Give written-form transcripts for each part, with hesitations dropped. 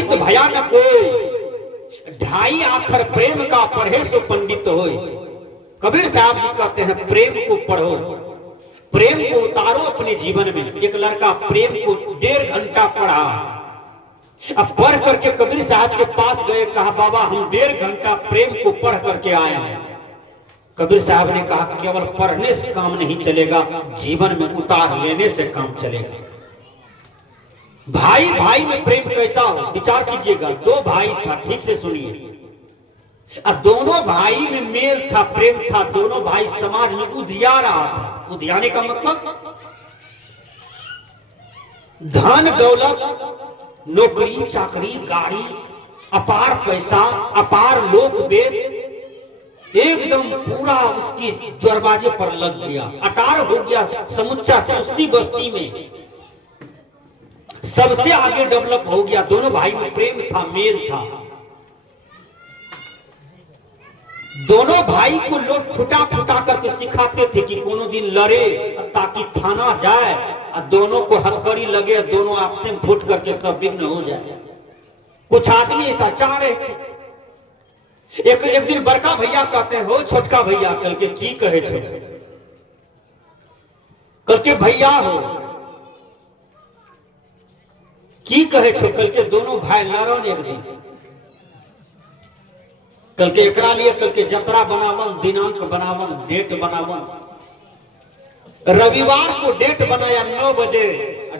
अमृत भयानक होय, ढाई आखर प्रेम का पढ़े सो पंडित होय। कबीर साहब जी कहते हैं प्रेम को पढ़ो, प्रेम को उतारो अपने जीवन में। एक लड़का प्रेम को 1.5 घंटा पढ़ा। अब पढ़ करके कबीर साहब के पास गए, कहा बाबा हम 1.5 घंटा प्रेम को पढ़ करके आए हैं। कबीर साहब ने कहा केवल पढ़ने से काम नहीं चलेगा, जीवन में उतार लेने से काम चलेगा। भाई भाई में प्रेम कैसा हो, विचार कीजिएगा। 2 भाई था, ठीक से सुनिए। अब दोनों भाई में मेल था, प्रेम था। दोनों भाई समाज में उधिया रहा था। उधियाने का मतलब धन दौलत, नौकरी चाकरी, गाड़ी, अपार पैसा, अपार लोक वेद, एकदम पूरा उसकी दरवाजे पर लग गया। अटार हो गया समुच्चा चुस्ती बस्ती में, सबसे आगे डेवलप हो गया। दोनों भाई में प्रेम था, मेल था। दोनों भाई को लोग फुटा फुटा करके सिखाते थे कि कोनो दिन लड़े ताकि थाना जाए और दोनों को हथकड़ी लगे, दोनों आपस में फुट करके सब विघ्न हो जाए। कुछ आदमी ऐसा चाह रहे थे। एक दिन बड़का भैया कहते हैं, हो छोटका भैया, कल के की कहे छो? कल के भैया हो की कहे छो? कल के दोनों भाई लड़न एक दिन। कल के एकरा लिए कल के जतरा बनावन, दिनांक बनावन, डेट बनावन। रविवार को डेट बनाया 9 बजे,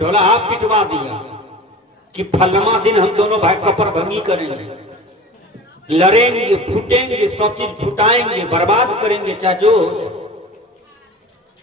ढोला हाथ पिटवा दिया कि फलमा दिन हम दोनों भाई कपर भंगी करेंगे, लड़ेंगे, फूटेंगे, सब चीज फुटाएंगे, बर्बाद करेंगे, चाहे जो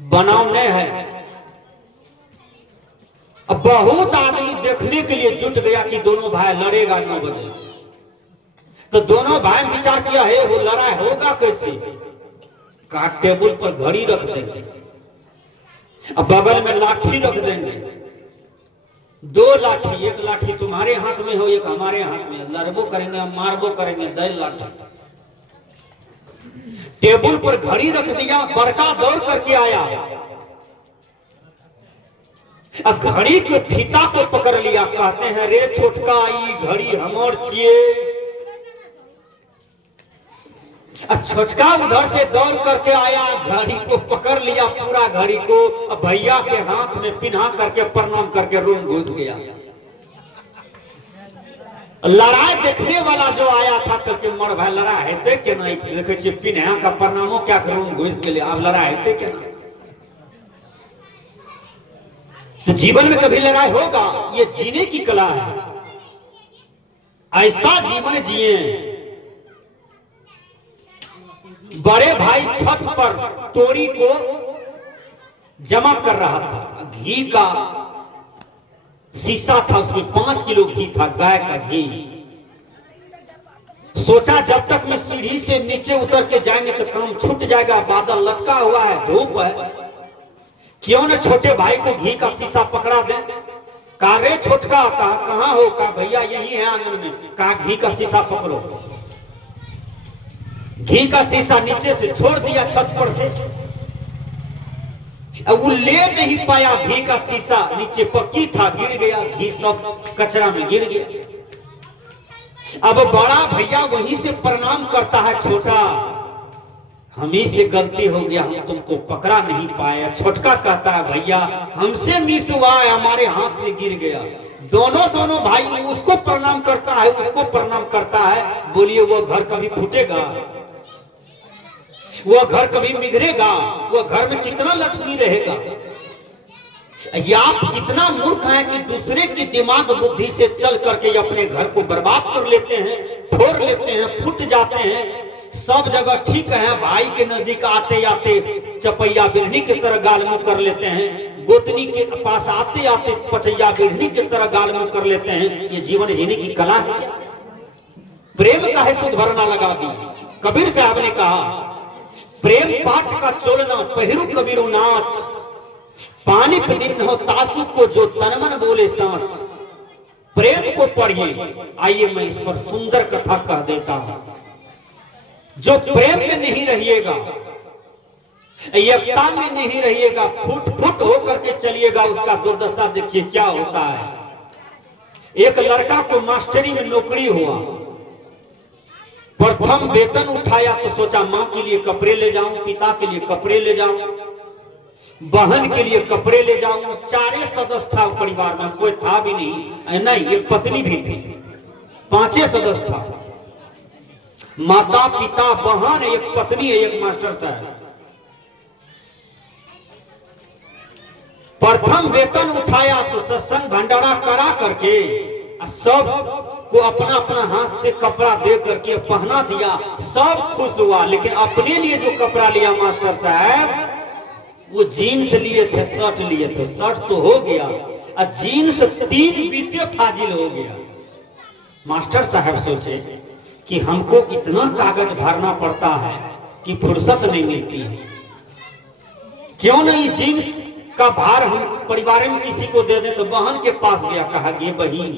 बनाव नहीं है। अब बहुत आदमी देखने के लिए जुट गया कि दोनों भाई लड़ेगा 9 बजे। तो दोनों भाई ने विचार किया है वो लड़ाई होगा कैसे? कहा टेबल पर घड़ी रख देंगे, अब बगल में लाठी रख देंगे, 2 लाठी, एक लाठी तुम्हारे हाथ में हो, एक हमारे हाथ में, लड़बो करेंगे, मारबो करेंगे, 10 लाठी। टेबल पर घड़ी रख दिया, बड़का दौड़ करके आया, अब घड़ी के फीता को पकड़ लिया। कहते हैं रे छोटका, ई घड़ी हमर छिए। छोटका उधर से दौड़ करके आया, घड़ी को पकड़ लिया, पूरा घड़ी को भैया के हाथ में पिन्हा करके प्रणाम करके रूम घुस गया। लड़ाई देखने वाला जो आया था करके मर भाई लड़ाई हेते के नहीं, देखे पिन्हा का प्रणामो क्या रूम घुस गए, अब लड़ाई हेते के नहीं। तो जीवन में कभी लड़ाई होगा, ये जीने की कला है। ऐसा जीवन जिए। बड़े भाई छत पर तोड़ी को जमा कर रहा था, घी का शीशा था, उसमें 5 किलो घी था, गाय का घी। सोचा जब तक मैं सीढ़ी से नीचे उतर के जाएंगे तो काम छूट जाएगा, बादल लटका हुआ है, धूप है, क्यों न छोटे भाई को घी का शीशा पकड़ा दे। कहा रे छोटका, कहाँ हो? कहा भैया यही है आंगन में। कहा घी का शीशा पकड़ो। घी का शीशा नीचे से छोड़ दिया छत पर से, अब वो ले नहीं पाया। घी का शीशा नीचे पक्की था, गिर गया, घी सब कचरा में गिर गया। अब बड़ा भैया वहीं से प्रणाम करता है, छोटा हमी से गलती हो गया, हम तुमको पकड़ा नहीं पाया। छोटका कहता है भैया हमसे मिस हुआ है, हमारे हाथ से गिर गया। दोनों भाई उसको प्रणाम करता है, उसको प्रणाम करता है। बोलिए वो घर कभी फूटेगा? वो घर कभी बिगड़ेगा? वो घर में कितना लक्ष्मी रहेगा? या आप कितना मूर्ख हैं कि दूसरे की दिमाग बुद्धि से चल करके अपने घर को बर्बाद कर लेते हैं, फोड़ लेते हैं, फूट जाते हैं। सब जगह ठीक है, भाई के नजदीक आते आते चपैया बिरहनी की तरह गाल मुंह कर लेते हैं, गोतनी के पास आते आते पचैया बिरहनी की तरह गाल मुंह कर लेते हैं। ये जीवन जीने की कला है क्या? प्रेम का है सुध भरना लगा दी। कबीर साहब ने कहा प्रेम पाठ का चोलना पहिरु कबीरु नाच, पानी दिन हो तासु को जो तनमन बोले सांच। प्रेम को पढ़िए। आइए मैं इस पर सुंदर कथा कह देता हूं। जो प्रेम में नहीं रहिएगा, एकता में नहीं रहिएगा, फुट फुट होकर के चलिएगा, उसका दुर्दशा देखिए क्या होता है। एक लड़का को मास्टरी में नौकरी हुआ, प्रथम वेतन उठाया तो सोचा माँ के लिए कपड़े ले जाऊं, पिता के लिए कपड़े ले जाऊं, बहन के लिए कपड़े ले जाऊं। 4 सदस्य था परिवार में, कोई था भी नहीं, एक पत्नी भी थी, 5 सदस्य था, माता पिता बहन, एक पत्नी है, एक मास्टर साहब। प्रथम वेतन उठाया तो सत्संग भंडारा करा करके सब को अपना अपना हाथ से कपड़ा दे करके पहना दिया, सब खुश हुआ। लेकिन अपने लिए जो कपड़ा लिया मास्टर साहब, वो जीन्स लिए थे, शर्ट लिए थे, शर्ट तो हो गया और जीन्स 3 बीते फाजिल हो गया। मास्टर साहब सोचे कि हमको इतना कागज भरना पड़ता है कि फुर्सत नहीं मिलती है, क्यों नहीं जीन्स का भार हम परिवार में किसी को दे दें। तो बहन के पास गया, कहा गे बहिन,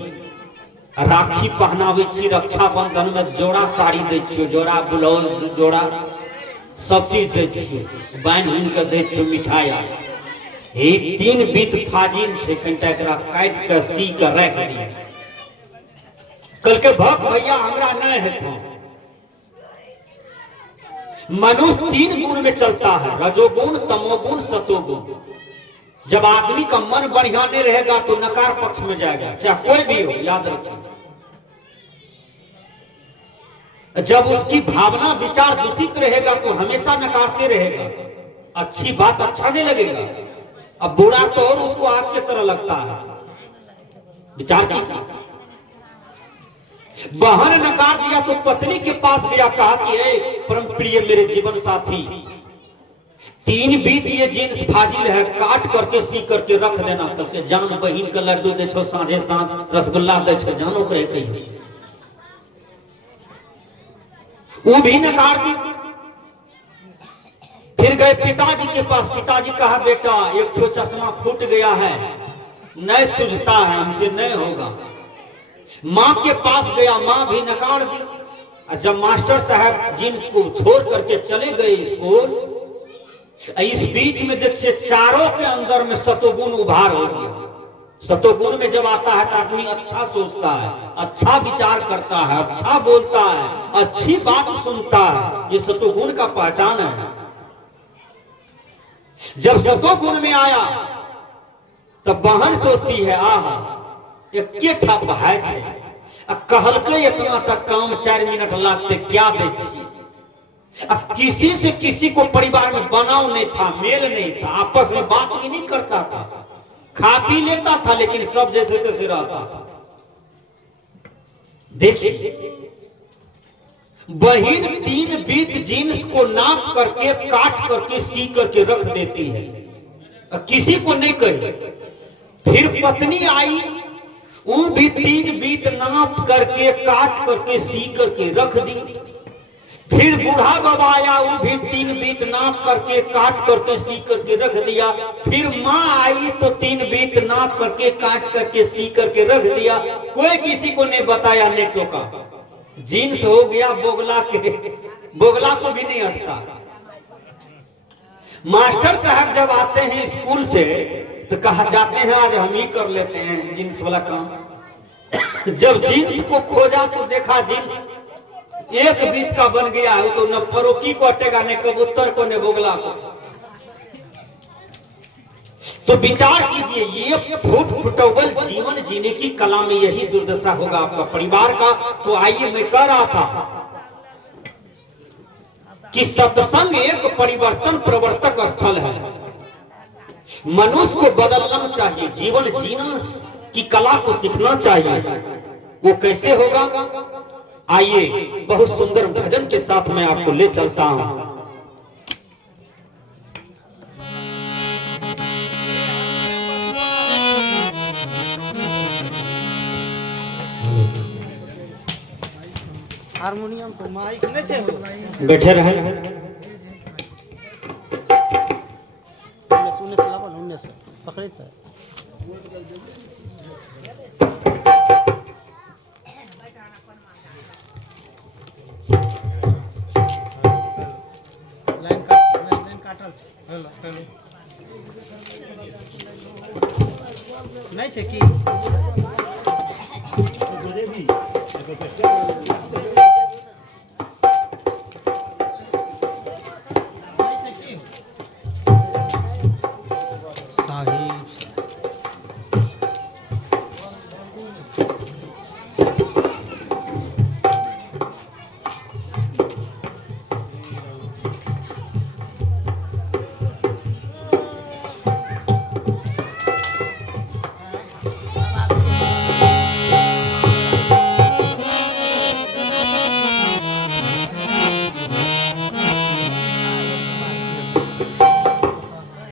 राखी पहनावे छी, रक्षाबंधन में जोड़ा साड़ी दे छियो, जोड़ा ब्लाउज, जोड़ा सब चीज दे छियो, बांध उन के दे छियो, मिठाई। हे 3 बीत फाजिल से कनिटा एकरा काट के सी के रख दिया। कल के भक्त भैया हमरा नहीं है था। मनुष्य 3 गुण में चलता है, रजोगुण, तमोगुण, सतोगुण। जब आदमी का मन बढ़िया नहीं रहेगा तो नकार पक्ष में जाएगा, चाहे कोई भी हो, याद रखिए। जब उसकी भावना विचार दूषित रहेगा तो हमेशा नकारते रहेगा, अच्छी बात अच्छा नहीं लगेगा, अब बुरा तो और उसको आग की तरह लगता है। विचार कीजिए। बहन नकार दिया तो पत्नी के पास गया, कहा कि हे परम प्रिय मेरे जीवन साथी, 3 बीत ये जीन्स फाजिल है, काट करके सी करके रख देना, करके जान बहिन के लड्डू दे छो, साँझे साँझ रसगुल्ला दे छो, जानो करे कहीं। वो भी नकार दी। फिर गए पिताजी के पास, पिताजी कहा बेटा एक ठो चश्मा फूट गया है, नहीं सूझता है, हमसे नहीं होगा। माँ के पास गया, माँ भी नकार दी। जब मास्टर साहब जीन्स को छोड़ करके चले गए स्कूल, इस बीच में देखिए चारों के अंदर में सतोगुण उभार हो गया। सतोगुण में जब आता है तो आदमी अच्छा सोचता है, अच्छा विचार करता है, अच्छा बोलता है, अच्छी बात सुनता है, ये सतोगुण का पहचान है। जब सतोगुण में आया तब बहन सोचती है, आहा एके ठा भाई छे, कहलके इतना तक काम 4 मिनट लागते, क्या दे छी। किसी से किसी को परिवार में बनाव नहीं था, मेल नहीं था, आपस में बात भी नहीं करता था, खा पी लेता था, लेकिन सब जैसे तैसे रहता था। देखिए बहिन 3 बीत जीन्स को नाप करके काट करके सी करके रख देती है, किसी को नहीं कही। फिर पत्नी आई, वो भी 3 बीत नाप करके काट करके सी करके रख दी। फिर बूढ़ा बाबा आया, वो भी 3 बीत नाप करके काट करके सी करके रख दिया। फिर माँ आई तो 3 बीत नाप करके काट करके सी करके रख दिया। कोई किसी को नहीं बताया, नहीं टोका। जीन्स हो गया बोगला के, बोगला को भी नहीं हटता। मास्टर साहब जब आते हैं स्कूल से तो कहा जाते हैं आज हम ही कर लेते हैं जीन्स वाला काम। जब जीन्स को खोजा तो देखा जीन्स 1 बीत का बन गया है, तो न फरोकी को अटेगा, न कबूतर को, न बोगला को। तो विचार कीजिए, ये फुटवल जीवन जीने की कला में यही दुर्दशा होगा आपका परिवार का। तो आइए मैं कह रहा था कि सत्संग एक परिवर्तन प्रवर्तक स्थल है। मनुष्य को बदलना चाहिए, जीवन जीना की कला को सीखना चाहिए। वो कैसे होगा? आइए बहुत सुंदर भजन के साथ मैं आपको ले चलता हूं। हारमोनियम को माइक नहीं छे, बैठे रहे। सुनने से लावा, सुनने से पकड़े था। लाइन काटल छे, हेलो नहीं छे की